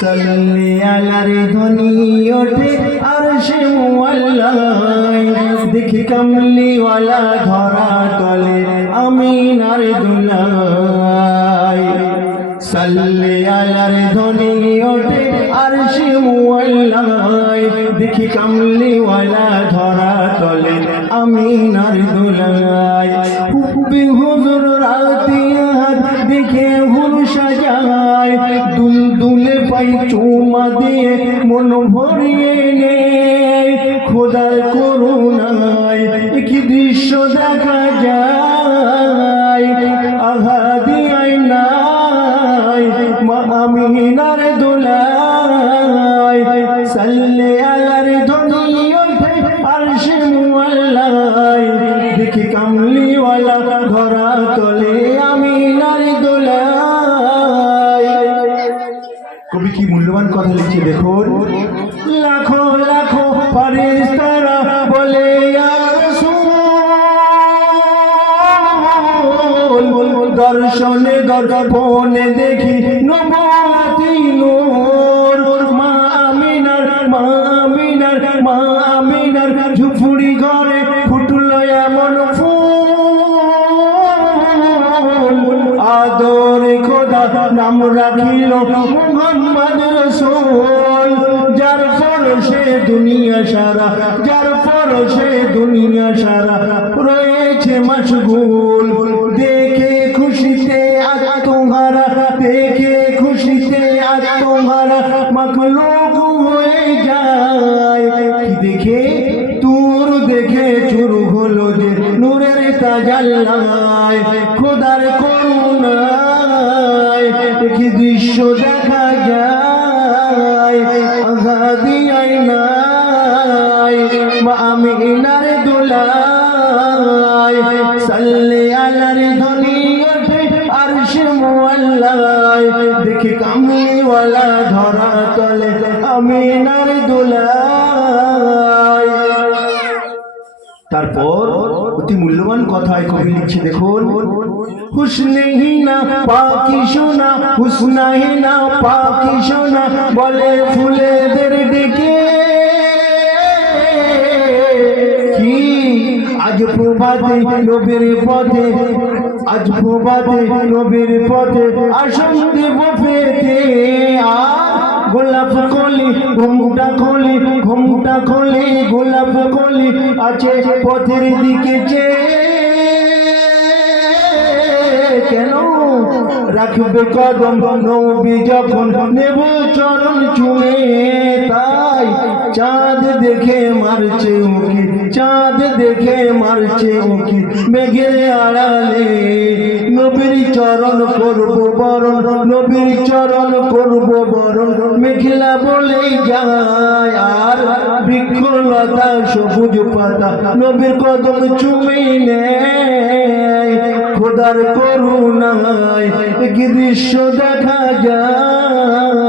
सल्ले अला रे ध्वनि ओठे अर्श मुअल्लाई देख कमली वाला धरा तले अमीनार दुलाई सल्ले अला रे ध्वनि ओठे अर्श मुअल्लाई देख कमली वाला धरा तले अमीनार दुलाई हुब्बे हुजूर रातिया देखे हुन सजाय दुल दुले पाई चुमा দিয়ে মন ভরিয়ে নে খোদার করুণায় কি দৃশ্য দেখা যায় আহাদি আয়নায় মা আমিনার দোলাই সাল্লে আলার ধ্বনি ওঠে আরশে মুআল্লাই দেখি কামলিওয়ালা ধরা তলে আমিনার দোলাই। কবি কি মূল্যবান কথা লিখছে দেখুন। লাখো লাখো ফেরেশতারা বলে ইয়া রাসূল দর্শনে দর্পণে দেখি নবুয়তি নূর মা আমিনার মা আমিনার মা আমিনার ঝুপড়ি ঘরে ফুটলো এমন ফুল আদরে খোদা নাম রাখিল মুহাম্মদ রাসূল যার পরশে দুনিয়া সারা যার পরশে দুনিয়া সারা রয়েছে মশগুল দেখে খুশিতে আজ তোমারা দেখে খুশিতে আজ তোমারা মখলুক হয়ে যায় কি দেখে তোর দেখে শুরু হলো যে নূরের তাজাল্লায় খোদার করুণায় কি দৃশ্য দেখা যায় আগাদি আয়নায় মা আমিনার দোলাই সাল্লে আলার ধ্বনি ওঠে আরশে মুআল্লাই দেখি কামলিওয়ালা ধরা তলে আমিনার দোলাই। তারপর অতি মূল্যবান কথায় কবি লিখছে দেখুন। হুসনে হিনা পাকি সোনা হুসনা হিনা পাকি সোনা বলে ফুলেদের ডেকে কি আজ প্রভাতে নবীর পথে আজ প্রভাতে নবীর পথে আসন দেব পেতে গোলাপ কলি ঘুমটা খোলি ঘুমটা খোলি গোলাপ কলি আছে পথের দিকে কেন রাখবে কদম নবী যখন নেব চরণ চুমে তাই চাঁদ দেখে মারছে উকি চাঁদ দেখে মারছে উকি মেঘের আড়ালে নবীর চরণ করব বরণ নবীর চরণ করব বরণ মেঘলা বলেই যায় আর বৃক্ষলতা সবুজ পাতা নবীর কদম চুমে নেয় খোদার করুণায় কি দৃশ্য দেখা যায়